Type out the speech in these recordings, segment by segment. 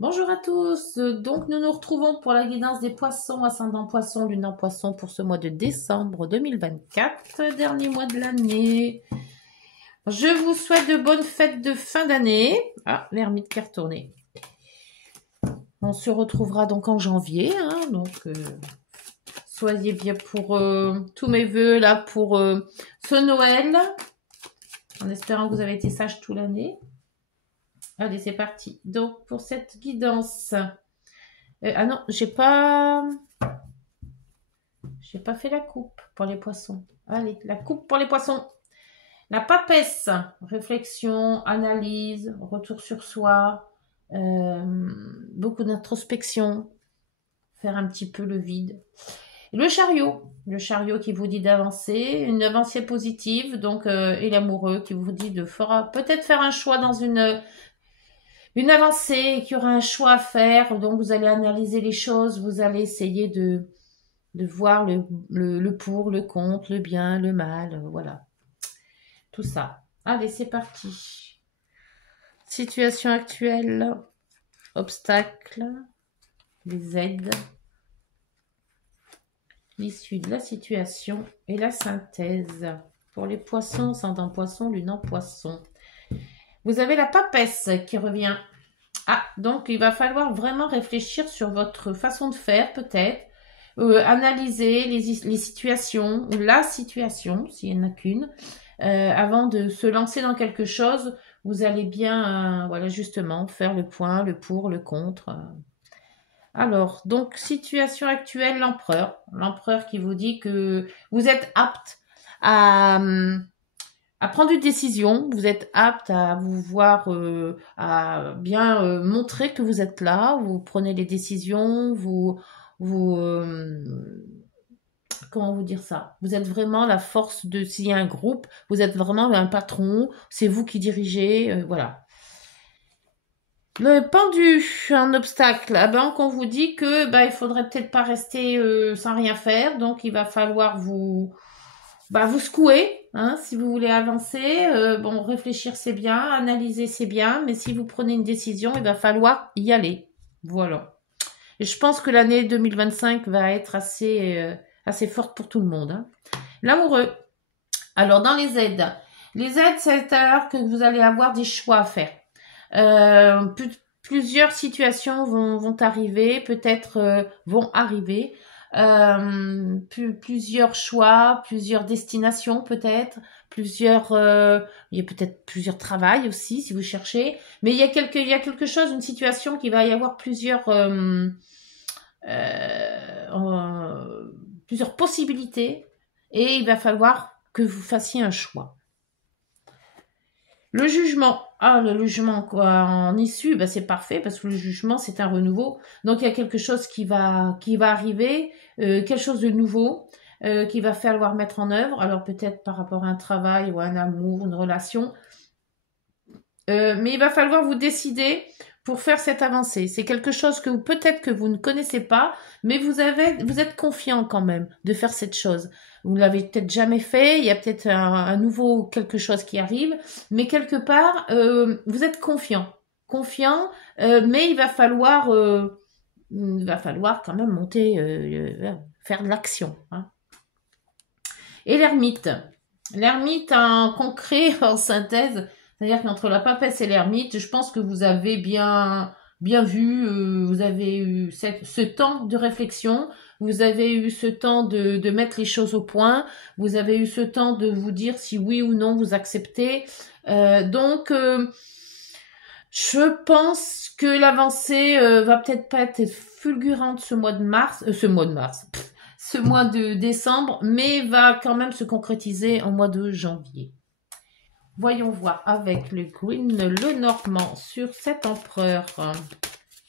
Bonjour à tous, donc nous nous retrouvons pour la guidance des poissons, ascendant poisson, lunan poisson pour ce mois de décembre 2024, dernier mois de l'année. Je vous souhaite de bonnes fêtes de fin d'année. Ah, l'ermite qui est retourné. On se retrouvera donc en janvier, hein, donc soyez bien pour tous mes voeux là pour ce Noël, en espérant que vous avez été sages toute l'année. Allez, c'est parti. Donc pour cette guidance... ah non, j'ai pas fait la coupe pour les poissons. Allez, la coupe pour les poissons. La papesse, réflexion, analyse, retour sur soi, beaucoup d'introspection, faire un petit peu le vide. Le chariot qui vous dit d'avancer, une avancée positive, donc et l'amoureux qui vous dit de peut-être faire un choix dans une avancée, qu'il y aura un choix à faire, donc vous allez analyser les choses, vous allez essayer de voir le pour, le contre, le bien, le mal, voilà. Tout ça. Allez, c'est parti. Situation actuelle, obstacles, les aides, l'issue de la situation et la synthèse. Pour les poissons, ascendant poisson, lunan poisson. Vous avez la papesse qui revient. Ah, donc il va falloir vraiment réfléchir sur votre façon de faire, peut-être. Analyser les situations, ou la situation, s'il n'y en a qu'une, avant de se lancer dans quelque chose, vous allez bien, voilà, justement, faire le point, le pour, le contre. Alors, donc, situation actuelle, l'empereur. L'empereur qui vous dit que vous êtes apte à prendre une décision, vous êtes apte à vous voir, à bien montrer que vous êtes là, vous prenez les décisions, vous comment vous dire ça? Vous êtes vraiment la force de, s'il y a un groupe, vous êtes vraiment un patron, c'est vous qui dirigez, voilà. Le pendu, un obstacle. Ah ben, qu'on vous dit que il faudrait peut-être pas rester sans rien faire, donc il va falloir vous secouer, hein, si vous voulez avancer. Bon, réfléchir c'est bien, analyser c'est bien, mais si vous prenez une décision, il va falloir y aller. Voilà. Et je pense que l'année 2025 va être assez forte pour tout le monde, hein. L'amoureux. Alors, dans les aides, c'est alors que vous allez avoir des choix à faire. Plusieurs situations vont arriver, peut-être vont arriver. Plusieurs choix, plusieurs destinations peut-être, il y a peut-être plusieurs travails aussi si vous cherchez. Mais il y a quelque chose, une situation qui va y avoir plusieurs possibilités et il va falloir que vous fassiez un choix. Le jugement. Ah, le jugement quoi, en issue, c'est parfait parce que le jugement, c'est un renouveau. Donc, il y a quelque chose qui va arriver, quelque chose de nouveau qu'il va falloir mettre en œuvre. Alors, peut-être par rapport à un travail ou à un amour, une relation. Mais il va falloir vous décider pour faire cette avancée. C'est quelque chose que peut-être que vous ne connaissez pas, mais vous êtes confiant quand même de faire cette chose. Vous l'avez peut-être jamais fait, il y a peut-être un nouveau quelque chose qui arrive, mais quelque part, vous êtes confiant, mais il va falloir quand même monter, faire de l'action, hein. Et l'ermite en concret, en synthèse, c'est-à-dire qu'entre la papesse et l'ermite, je pense que vous avez bien vu, vous avez eu ce temps de réflexion, vous avez eu ce temps de mettre les choses au point, vous avez eu ce temps de vous dire si oui ou non vous acceptez. Donc, je pense que l'avancée va peut-être pas être fulgurante ce mois de mars, ce mois de décembre, mais va quand même se concrétiser en mois de janvier. Voyons voir avec le Green, le Normand, sur cet empereur.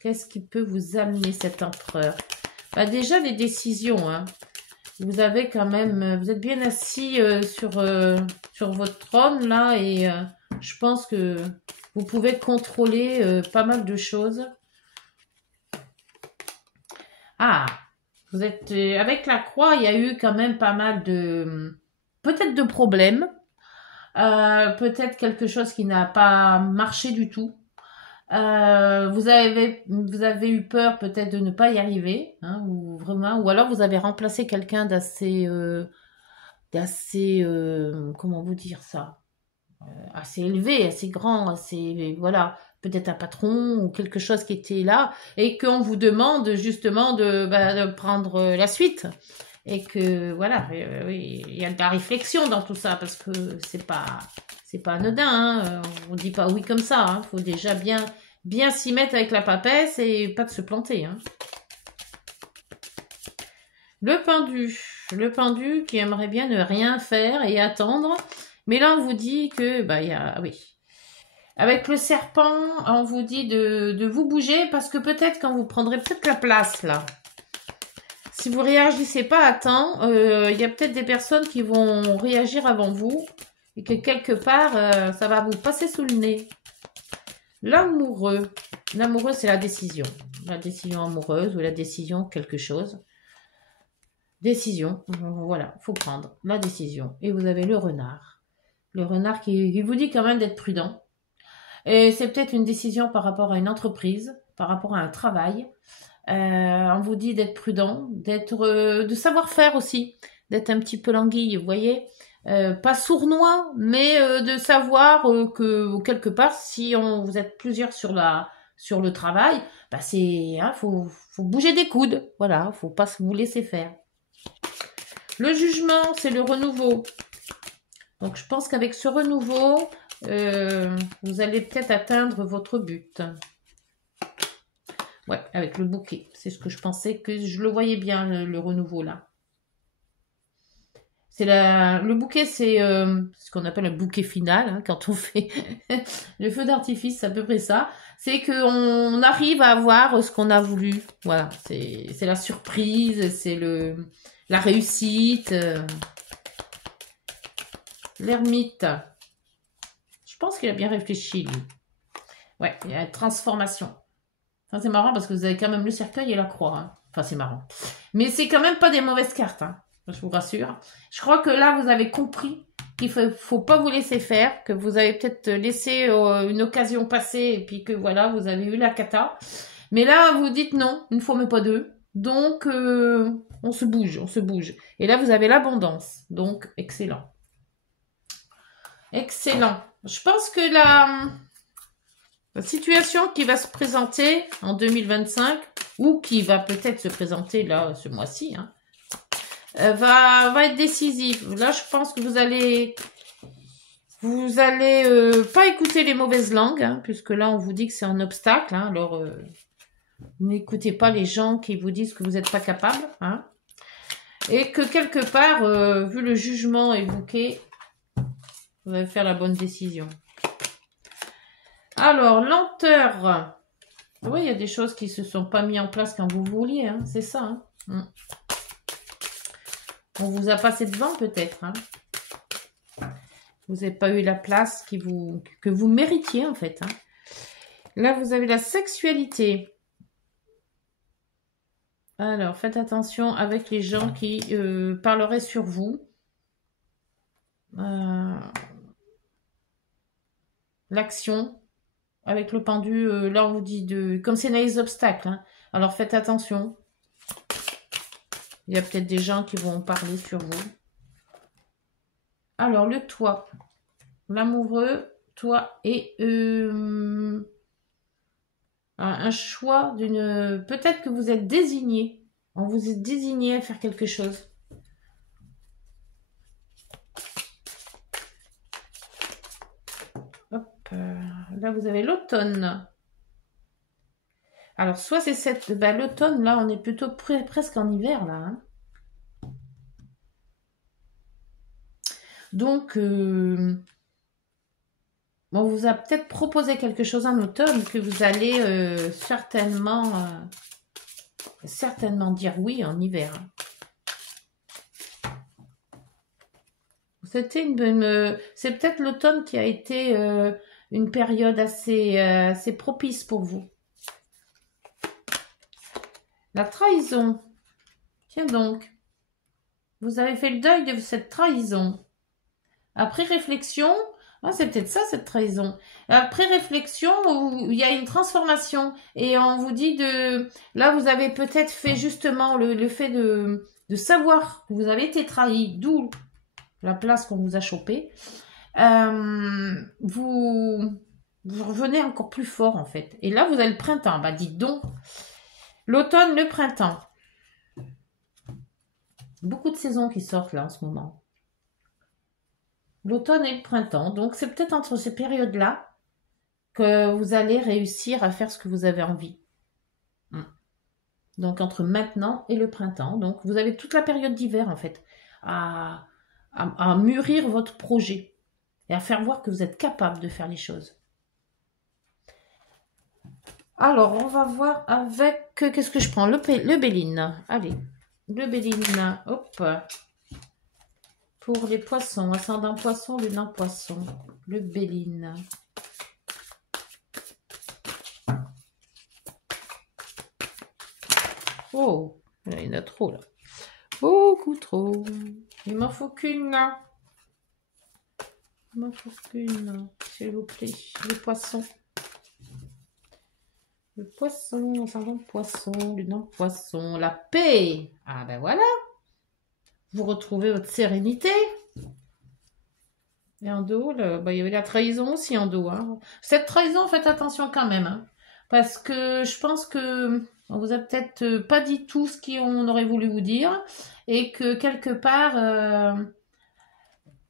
Qu'est-ce qui peut vous amener cet empereur? Déjà, les décisions, hein. Vous avez quand même, vous êtes bien assis sur votre trône, là, et je pense que vous pouvez contrôler pas mal de choses. Ah, vous êtes avec la croix, il y a eu quand même pas mal peut-être de problèmes, peut-être quelque chose qui n'a pas marché du tout. Vous avez eu peur peut-être de ne pas y arriver, hein, ou vraiment, ou alors vous avez remplacé quelqu'un comment vous dire ça, assez élevé, assez grand, assez, voilà, peut-être un patron ou quelque chose qui était là, et qu'on vous demande justement de prendre la suite. Et que, voilà, oui, il y a de la réflexion dans tout ça, parce que c'est pas anodin, hein, on dit pas oui comme ça, hein, faut déjà bien s'y mettre avec la papesse et pas de se planter, hein. Le pendu qui aimerait bien ne rien faire et attendre, mais là on vous dit que, bah, oui. Avec le serpent, on vous dit de vous bouger parce que peut-être quand vous prendrez peut-être la place là, si vous réagissez pas à temps, il y a peut-être des personnes qui vont réagir avant vous et que quelque part, ça va vous passer sous le nez. L'amoureux. L'amoureux, c'est la décision. La décision amoureuse ou la décision quelque chose. Décision, voilà, faut prendre la décision. Et vous avez le renard. Le renard qui vous dit quand même d'être prudent. Et c'est peut-être une décision par rapport à une entreprise, par rapport à un travail. On vous dit d'être prudent, de savoir faire aussi, d'être un petit peu l'anguille, vous voyez. Pas sournois, mais de savoir que quelque part, si vous êtes plusieurs sur le travail, bah faut bouger des coudes, voilà, faut pas vous laisser faire. Le jugement, c'est le renouveau. Donc je pense qu'avec ce renouveau, vous allez peut-être atteindre votre but. Ouais, avec le bouquet. C'est ce que je pensais, que je le voyais bien, le renouveau là. Le bouquet, c'est ce qu'on appelle un bouquet final, hein, quand on fait le feu d'artifice, c'est à peu près ça. C'est qu'on arrive à avoir ce qu'on a voulu. Voilà, c'est la surprise, c'est la réussite. L'ermite. Je pense qu'il a bien réfléchi, lui. Ouais, il y a une transformation. Enfin, c'est marrant parce que vous avez quand même le cercueil et la croix, hein. Enfin, c'est marrant. Mais c'est quand même pas des mauvaises cartes, hein. Je vous rassure. Je crois que là, vous avez compris qu'il faut pas vous laisser faire, que vous avez peut-être laissé une occasion passer et puis que voilà, vous avez eu la cata. Mais là, vous dites non, une fois mais pas deux. Donc, on se bouge, on se bouge. Et là, vous avez l'abondance. Donc, excellent. Excellent. Je pense que la situation qui va se présenter en 2025, ou qui va peut-être se présenter là ce mois-ci, hein, va être décisive. Là, je pense que vous allez pas écouter les mauvaises langues, hein, puisque là, on vous dit que c'est un obstacle. Hein, alors, n'écoutez pas les gens qui vous disent que vous n'êtes pas capable. Hein, et que quelque part, vu le jugement évoqué, vous allez faire la bonne décision. Alors, lenteur. Oui, il y a des choses qui se sont pas mises en place quand vous vouliez, hein, c'est ça. Hein. On vous a passé devant peut-être. Hein. Vous n'avez pas eu la place que vous méritiez en fait. Hein. Là, vous avez la sexualité. Alors, faites attention avec les gens qui parleraient sur vous. L'action. Avec le pendu, là on vous dit comme c'est les obstacles, hein, alors faites attention. Il y a peut-être des gens qui vont parler sur vous. Alors le toit, l'amoureux, toi et un choix d'une... Peut-être que vous êtes désigné. On vous est désigné à faire quelque chose. Hop, là vous avez l'automne. Alors, soit c'est l'automne, là, on est plutôt presque en hiver, là. Hein. Donc, on vous a peut-être proposé quelque chose en automne que vous allez certainement dire oui en hiver. C'est peut-être l'automne qui a été une période assez propice pour vous. La trahison. Tiens donc. Vous avez fait le deuil de cette trahison. Après réflexion, Ah, c'est peut-être ça, cette trahison. Après réflexion, où il y a une transformation. Et on vous dit de... Là, vous avez peut-être fait justement le fait de savoir que vous avez été trahi, d'où la place qu'on vous a chopée. Vous revenez encore plus fort, en fait. Et là, vous avez le printemps. Bah, dites donc. L'automne, le printemps. Beaucoup de saisons qui sortent, là, en ce moment. L'automne et le printemps. Donc, c'est peut-être entre ces périodes-là que vous allez réussir à faire ce que vous avez envie. Donc, entre maintenant et le printemps. Donc, vous avez toute la période d'hiver, en fait, à mûrir votre projet et à faire voir que vous êtes capable de faire les choses. Alors, on va voir avec... Qu'est-ce que je prends? Le Béline. Allez, le Béline. Hop. Pour les poissons. Ascendant poisson, lunan poisson. Le Béline. Oh, il y en a trop là. Beaucoup trop. Il m'en faut qu'une là. Il m'en faut qu'une, s'il vous plaît. Les poissons. Le poisson, ascendant poisson, lunan poisson. La paix. Ah ben voilà. Vous retrouvez votre sérénité. Et en dos, il y avait la trahison aussi en dos. Hein. Cette trahison, faites attention quand même. Hein, parce que je pense que on vous a peut-être pas dit tout ce qu'on aurait voulu vous dire. Et que quelque part,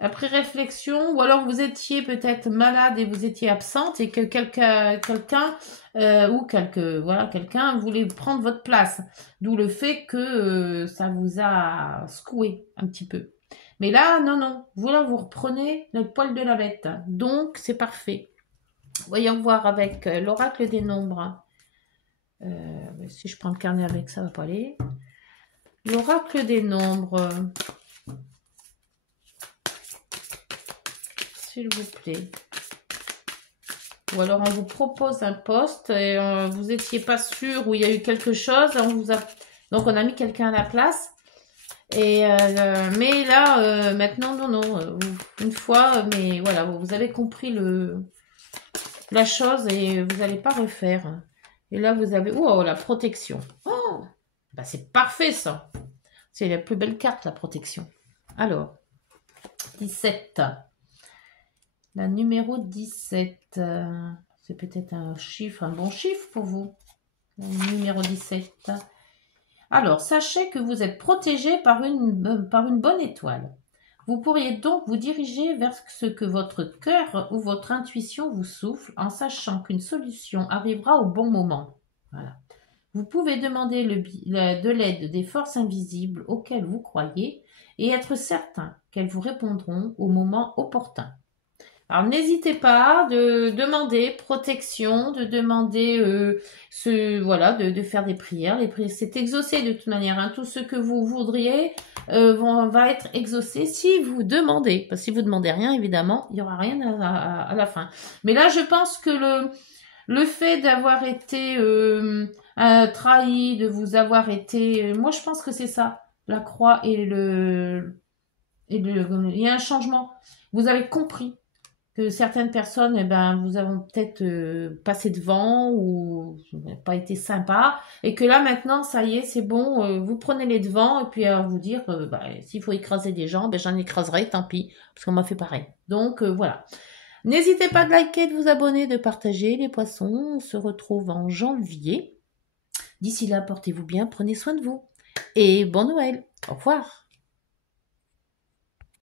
après réflexion, ou alors vous étiez peut-être malade et vous étiez absente et que quelqu'un voulait prendre votre place. D'où le fait que ça vous a secoué un petit peu. Mais là, non. Vous reprenez le poil de la bête. Donc, c'est parfait. Voyons voir avec l'oracle des nombres. Si je prends le carnet avec, ça va pas aller. L'oracle des nombres. S'il vous plaît. Ou alors, on vous propose un poste et vous n'étiez pas sûr où il y a eu quelque chose. Donc, on a mis quelqu'un à la place. Et mais là, maintenant, non. Une fois, mais voilà, vous avez compris la chose et vous n'allez pas refaire. Et là, vous avez... Oh, la protection. Oh, bah, c'est parfait, ça. C'est la plus belle carte, la protection. Alors, 17. La numéro 17. C'est peut-être un bon chiffre pour vous. Le numéro 17. Alors, sachez que vous êtes protégé par une bonne étoile. Vous pourriez donc vous diriger vers ce que votre cœur ou votre intuition vous souffle en sachant qu'une solution arrivera au bon moment. Voilà. Vous pouvez demander de l'aide des forces invisibles auxquelles vous croyez et être certain qu'elles vous répondront au moment opportun. Alors, n'hésitez pas de demander protection, de demander de faire des prières. Les prières, c'est exaucé de toute manière. Hein. Tout ce que vous voudriez va être exaucé si vous demandez. Parce que si vous demandez rien, évidemment, il n'y aura rien à la fin. Mais là, je pense que le fait d'avoir été trahi, de vous avoir été... moi, je pense que c'est ça. La croix et il y a un changement. Vous avez compris que certaines personnes, vous avez peut-être passé devant ou pas été sympa, et que là maintenant, ça y est, c'est bon, vous prenez les devants, et puis à vous dire, s'il faut écraser des gens, j'en écraserai, tant pis, parce qu'on m'a fait pareil. Donc voilà. N'hésitez pas de liker, de vous abonner, de partager les poissons. On se retrouve en janvier. D'ici là, portez-vous bien, prenez soin de vous. Et bon Noël. Au revoir.